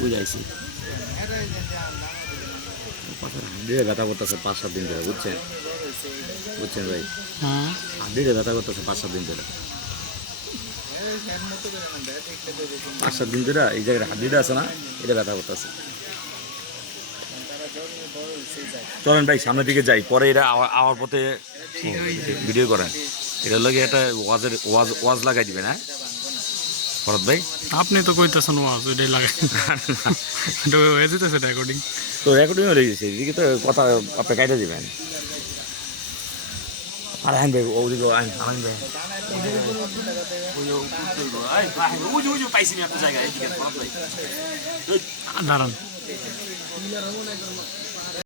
বুঝাইছি ব্যথা করতেছে 5-7 দিন ধরে, বুঝছেন বুঝছেন ভাই, হাড্ডিটা ব্যথা করতেছে 5-7 দিন ধরে। 5-7 দিন ধরে এই জায়গায় হাড্ডিটা আছে না, এটা ব্যথা করতেছে। চলেন ভাই সামনের দিকে যাই, পরে এটা আওয়ার পথে ভিডিও করেন। এটা লাগে একটা ওয়াজ লাগাই দিবেন। হ্যাঁ ভরত ভাই, আপনি তো কইতেছেন ওয়াজ ওইটাই লাগে, এটা হয়ে যেতেছে রেকর্ডিং। তো রেকর্ডিং হয়ে গেছে, এদিকে তো কথা আপনি কাইটা দিবেন। আর হ্যাঁ ভাই ওদিকে আনন্দ ভাই দাঁড়ান।